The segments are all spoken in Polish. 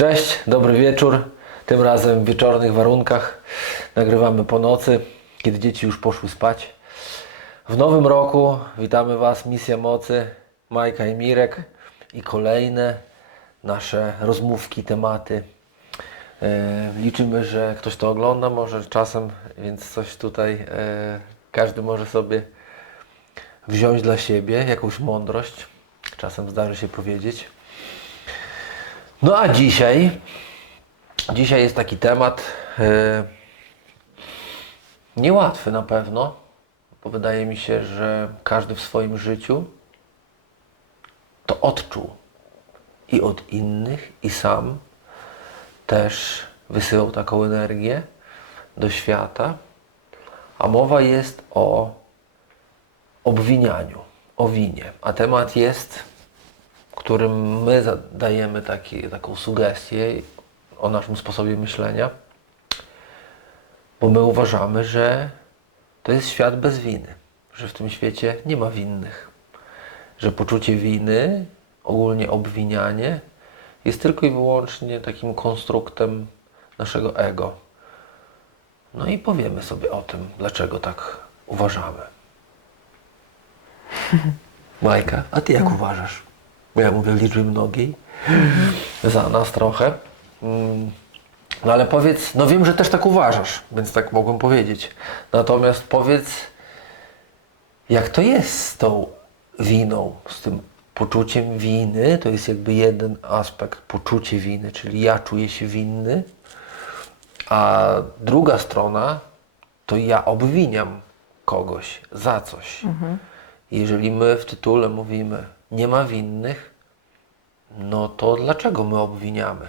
Cześć, dobry wieczór. Tym razem w wieczornych warunkach. Nagrywamy po nocy, kiedy dzieci już poszły spać. W nowym roku witamy Was, Misja Mocy, Majka i Mirek i kolejne nasze rozmówki, tematy. E, liczymy, że ktoś to ogląda, może czasem, więc coś tutaj e, każdy może sobie wziąć dla siebie, jakąś mądrość. Czasem zdarzy się powiedzieć. No a dzisiaj, dzisiaj jest taki temat e, niełatwy na pewno, bo wydaje mi się, że każdy w swoim życiu to odczuł i od innych, i sam też wysyłał taką energię do świata. A mowa jest o obwinianiu, o winie. A temat jest którym my dajemy taki, taką sugestię o naszym sposobie myślenia, bo my uważamy, że to jest świat bez winy, że w tym świecie nie ma winnych, że poczucie winy, ogólnie obwinianie, jest tylko i wyłącznie takim konstruktem naszego ego. No i powiemy sobie o tym, dlaczego tak uważamy. Majka, a ty jak uważasz? Bo ja mówię liczby mnogiej. Za nas trochę. Mm. No ale powiedz, no wiem, że też tak uważasz, więc tak mogłem powiedzieć. Natomiast powiedz, jak to jest z tą winą, z tym poczuciem winy, to jest jakby jeden aspekt, poczucie winy, czyli ja czuję się winny, a druga strona to ja obwiniam kogoś za coś. Jeżeli my w tytule mówimy nie ma winnych, no to dlaczego my obwiniamy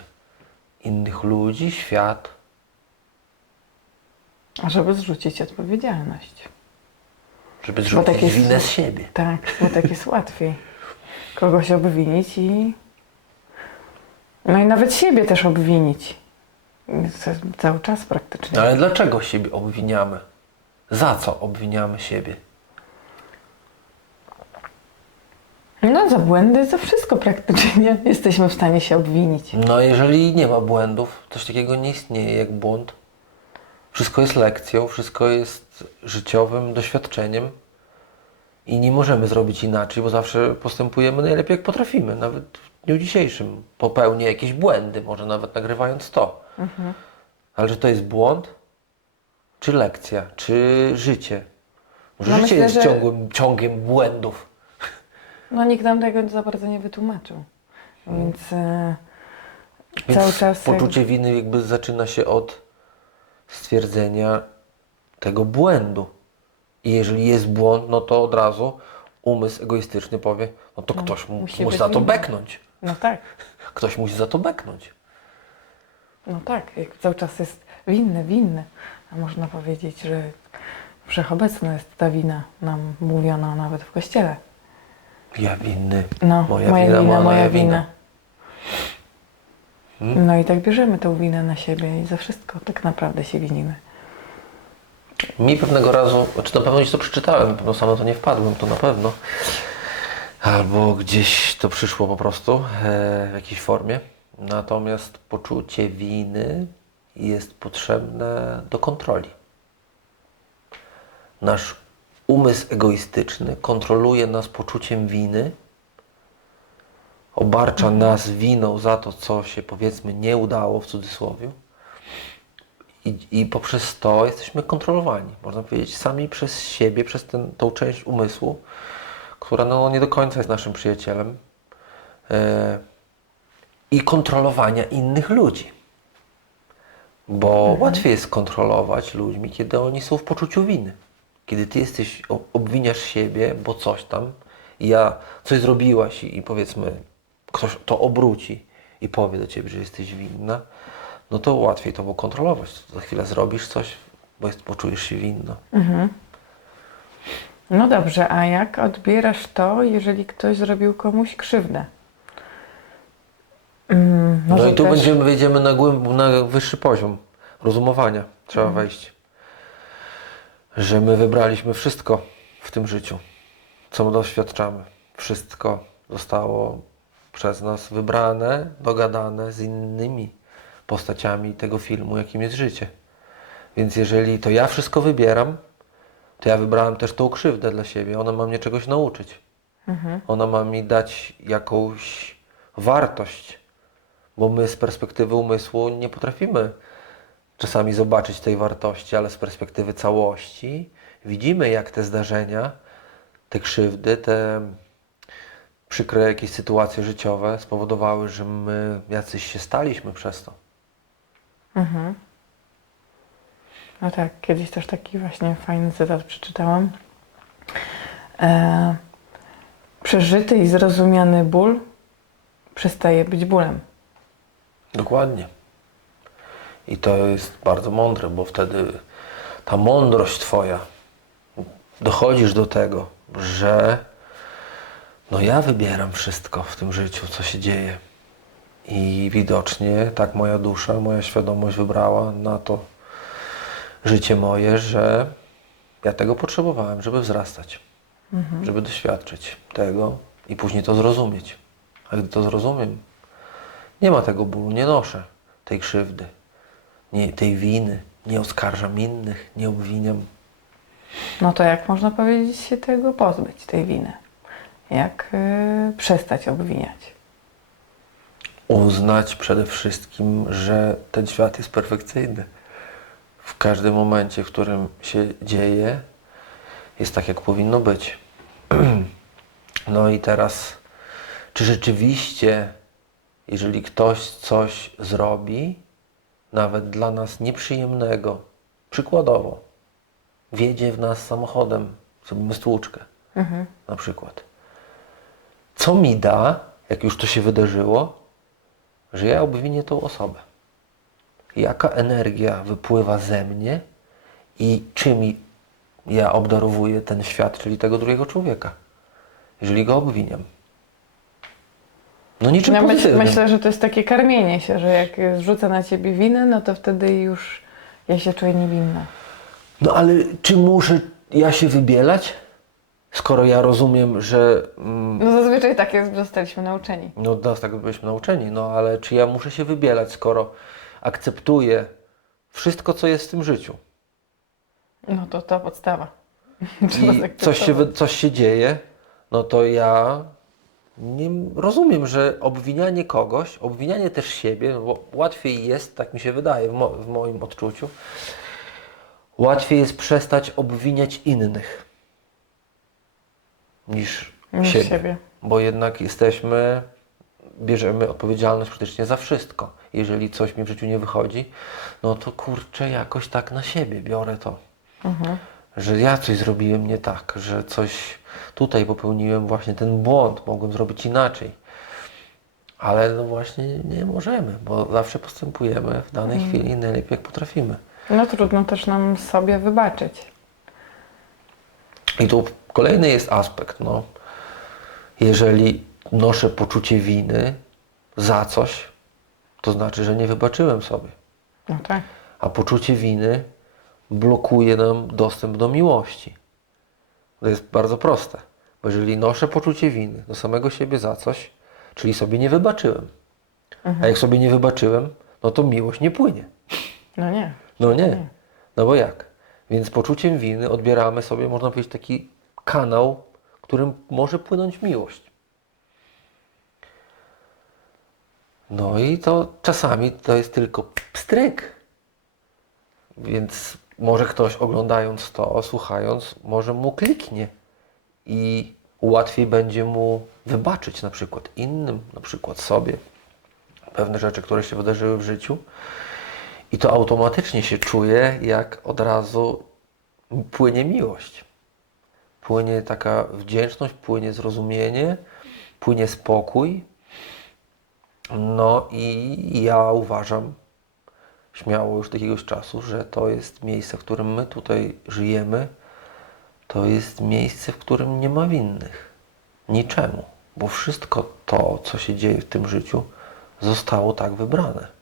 innych ludzi, świat? A żeby zrzucić odpowiedzialność. Żeby zrzucić tak jest- winę z siebie. Tak, bo tak jest łatwiej. Kogoś obwinić i. No i nawet siebie też obwinić. Ca- Cały czas praktycznie. No ale dlaczego siebie obwiniamy? Za co obwiniamy siebie? No za błędy, za wszystko praktycznie jesteśmy w stanie się obwinić. No jeżeli nie ma błędów, coś takiego nie istnieje jak błąd. Wszystko jest lekcją, wszystko jest życiowym doświadczeniem i nie możemy zrobić inaczej, bo zawsze postępujemy najlepiej jak potrafimy. Nawet w dniu dzisiejszym popełnię jakieś błędy, może nawet nagrywając to. Ale czy to jest błąd? Czy lekcja? Czy życie? Może No życie myślę, jest że- ciągłym, ciągiem błędów. No nikt nam tego za bardzo nie wytłumaczył. Więc, e, Więc cały czas. jak- poczucie winy jakby zaczyna się od stwierdzenia tego błędu. I jeżeli jest błąd, no to od razu umysł egoistyczny powie, no to ktoś mu, musi musi za to beknąć. No tak. Ktoś musi za to beknąć. No tak, jak cały czas jest winny, winny. A można powiedzieć, że wszechobecna jest ta wina nam mówiona nawet w kościele. Ja winny, No, moja, wina, moja, wina. Hmm? No i tak bierzemy tą winę na siebie i za wszystko tak naprawdę się winimy. Mi pewnego razu, znaczy na pewno gdzieś to przeczytałem, na pewno samo to nie wpadłem, to na pewno. Albo gdzieś to przyszło po prostu e, w jakiejś formie. Natomiast poczucie winy jest potrzebne do kontroli. Nasz umysł egoistyczny kontroluje nas poczuciem winy, obarcza nas winą za to, co się powiedzmy nie udało w cudzysłowie. I, I poprzez to jesteśmy kontrolowani, można powiedzieć, sami przez siebie, przez ten, tą część umysłu, która no, nie do końca jest naszym przyjacielem. E, I kontrolowania innych ludzi. Bo łatwiej jest kontrolować ludźmi, kiedy oni są w poczuciu winy. Kiedy ty jesteś, obwiniasz siebie, bo coś tam, i ja coś zrobiłaś i, i powiedzmy, ktoś to obróci i powie do ciebie, że jesteś winna, no to łatwiej to było kontrolować. Za chwilę zrobisz coś, bo jest, poczujesz się winno. No dobrze, a jak odbierasz to, jeżeli ktoś zrobił komuś krzywdę? Mm, No i tu też- będziemy, wejdziemy na, głęb, na wyższy poziom rozumowania. Trzeba Mhm. wejść. Że my wybraliśmy wszystko w tym życiu, co my doświadczamy. Wszystko zostało przez nas wybrane, dogadane z innymi postaciami tego filmu, jakim jest życie. Więc jeżeli to ja wszystko wybieram, to ja wybrałem też tą krzywdę dla siebie. Ona ma mnie czegoś nauczyć. Ona ma mi dać jakąś wartość, bo my z perspektywy umysłu nie potrafimy czasami zobaczyć tej wartości, ale z perspektywy całości widzimy, jak te zdarzenia, te krzywdy, te przykre jakieś sytuacje życiowe spowodowały, że my jacyś się staliśmy przez to. No tak, kiedyś też taki właśnie fajny cytat przeczytałam. E, przeżyty i zrozumiany ból przestaje być bólem. Dokładnie. I to jest bardzo mądre, bo wtedy ta mądrość Twoja, dochodzisz do tego, że no ja wybieram wszystko w tym życiu, co się dzieje. I widocznie tak moja dusza, moja świadomość wybrała na to życie moje, że ja tego potrzebowałem, żeby wzrastać, żeby doświadczyć tego i później to zrozumieć. A gdy to zrozumiem, nie ma tego bólu, nie noszę tej krzywdy, nie, tej winy, nie oskarżam innych, nie obwiniam. No to jak można powiedzieć się tego pozbyć, tej winy? Jak y, przestać obwiniać? Uznać przede wszystkim, że ten świat jest perfekcyjny. W każdym momencie, w którym się dzieje, jest tak, jak powinno być. No i teraz, czy rzeczywiście, jeżeli ktoś coś zrobi, nawet dla nas nieprzyjemnego, przykładowo, wjedzie w nas samochodem, zrobimy stłuczkę, na przykład. Co mi da, jak już to się wydarzyło, że ja obwinię tą osobę? Jaka energia wypływa ze mnie i czym ja obdarowuję ten świat, czyli tego drugiego człowieka, jeżeli go obwiniam? No niczym Ja myśl, myślę, że to jest takie karmienie się, że jak zrzucę na ciebie winę, no to wtedy już ja się czuję niewinna. No ale czy muszę ja się wybielać, skoro ja rozumiem, że mm, No zazwyczaj tak jest, zostaliśmy nauczeni. no nas tak byliśmy nauczeni, no ale czy ja muszę się wybielać, skoro akceptuję wszystko, co jest w tym życiu No to ta podstawa. Trzeba i coś się, coś się dzieje, no to ja nie rozumiem, że obwinianie kogoś, obwinianie też siebie, bo łatwiej jest, tak mi się wydaje, w, mo, w moim odczuciu, łatwiej jest przestać obwiniać innych niż, Niż siebie. siebie. Bo jednak jesteśmy, bierzemy odpowiedzialność praktycznie za wszystko. Jeżeli coś mi w życiu nie wychodzi, no to kurczę, jakoś tak na siebie biorę to że ja coś zrobiłem nie tak, że coś tutaj popełniłem właśnie ten błąd, mogłem zrobić inaczej. Ale no właśnie nie możemy, bo zawsze postępujemy w danej chwili najlepiej jak potrafimy. No trudno też nam sobie wybaczyć. I tu kolejny jest aspekt, no. Jeżeli noszę poczucie winy za coś, to znaczy, że nie wybaczyłem sobie. No tak. A poczucie winy blokuje nam dostęp do miłości. To jest bardzo proste. Bo jeżeli noszę poczucie winy do samego siebie za coś, czyli sobie nie wybaczyłem. A jak sobie nie wybaczyłem, no to miłość nie płynie. No nie. No nie. No bo jak? Więc poczuciem winy odbieramy sobie, można powiedzieć, taki kanał, którym może płynąć miłość. No i to czasami to jest tylko pstryk. Więc może ktoś oglądając to, słuchając, może mu kliknie i łatwiej będzie mu wybaczyć na przykład innym, na przykład sobie pewne rzeczy, które się wydarzyły w życiu. I to automatycznie się czuje, jak od razu płynie miłość. Płynie taka wdzięczność, płynie zrozumienie, płynie spokój. No i ja uważam śmiało już od jakiegoś czasu, że to jest miejsce, w którym my tutaj żyjemy. To jest miejsce, w którym nie ma winnych. Niczemu. Bo wszystko to, co się dzieje w tym życiu, zostało tak wybrane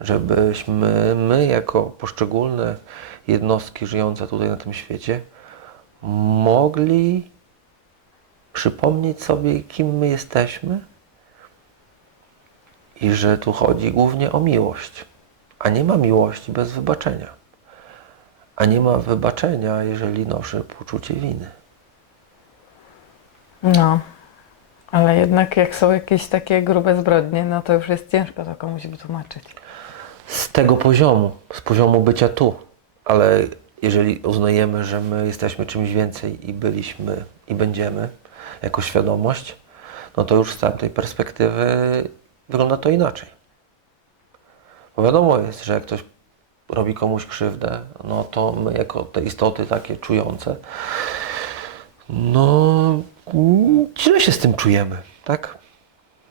żebyśmy my, jako poszczególne jednostki żyjące tutaj na tym świecie, mogli przypomnieć sobie, kim my jesteśmy I że tu chodzi głównie o miłość. A nie ma miłości bez wybaczenia. A nie ma wybaczenia, jeżeli noszę poczucie winy. No. Ale jednak jak są jakieś takie grube zbrodnie, no to już jest ciężko to komuś wytłumaczyć. z tego poziomu, z poziomu bycia tu. Ale jeżeli uznajemy, że my jesteśmy czymś więcej i byliśmy i będziemy jako świadomość, no to już z tamtej perspektywy wygląda to inaczej. Bo wiadomo jest, że jak ktoś robi komuś krzywdę, no to my jako te istoty takie czujące, no źle się z tym czujemy, tak?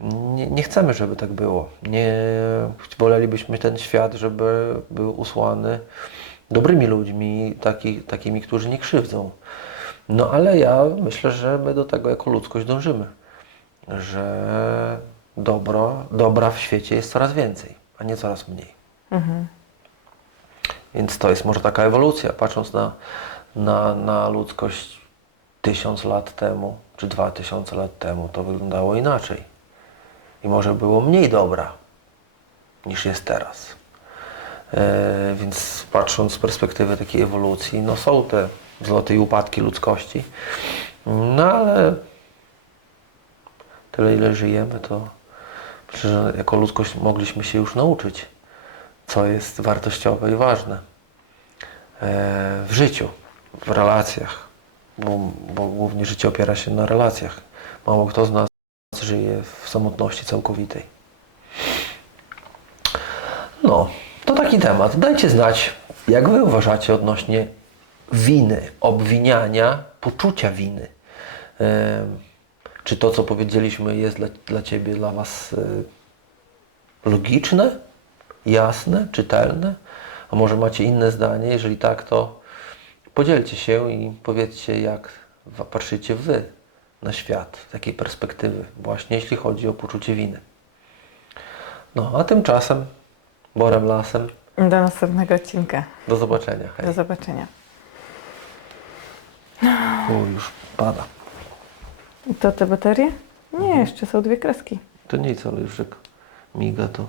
Nie, nie chcemy, żeby tak było. Nie wolelibyśmy ten świat, żeby był usłany dobrymi ludźmi, taki, takimi, którzy nie krzywdzą. No ale ja myślę, że my do tego jako ludzkość dążymy, że dobro, dobra w świecie jest coraz więcej, a nie coraz mniej. Mhm. Więc to jest może taka ewolucja, patrząc na, na, na ludzkość tysiąc lat temu, czy dwa tysiące lat temu, to wyglądało inaczej. I może było mniej dobra niż jest teraz. E, więc patrząc z perspektywy takiej ewolucji, no są te wzloty i upadki ludzkości, no ale tyle ile żyjemy, to że jako ludzkość mogliśmy się już nauczyć, co jest wartościowe i ważne e, w życiu, w relacjach, bo, bo głównie życie opiera się na relacjach. Mało kto z nas żyje w samotności całkowitej. No, to taki temat. Dajcie znać, jak Wy uważacie odnośnie winy, obwiniania, poczucia winy. Czy to, co powiedzieliśmy, jest dla, dla Ciebie, dla Was y, logiczne, jasne, czytelne? A może macie inne zdanie? Jeżeli tak, to podzielcie się i powiedzcie, jak patrzycie Wy na świat z takiej perspektywy, właśnie jeśli chodzi o poczucie winy. No, a tymczasem, Borem Lasem, Do następnego odcinka. do zobaczenia. Hej. Do zobaczenia. U, już pada. I to te baterie? Nie, jeszcze są dwie kreski. To nic, ale już jak miga to...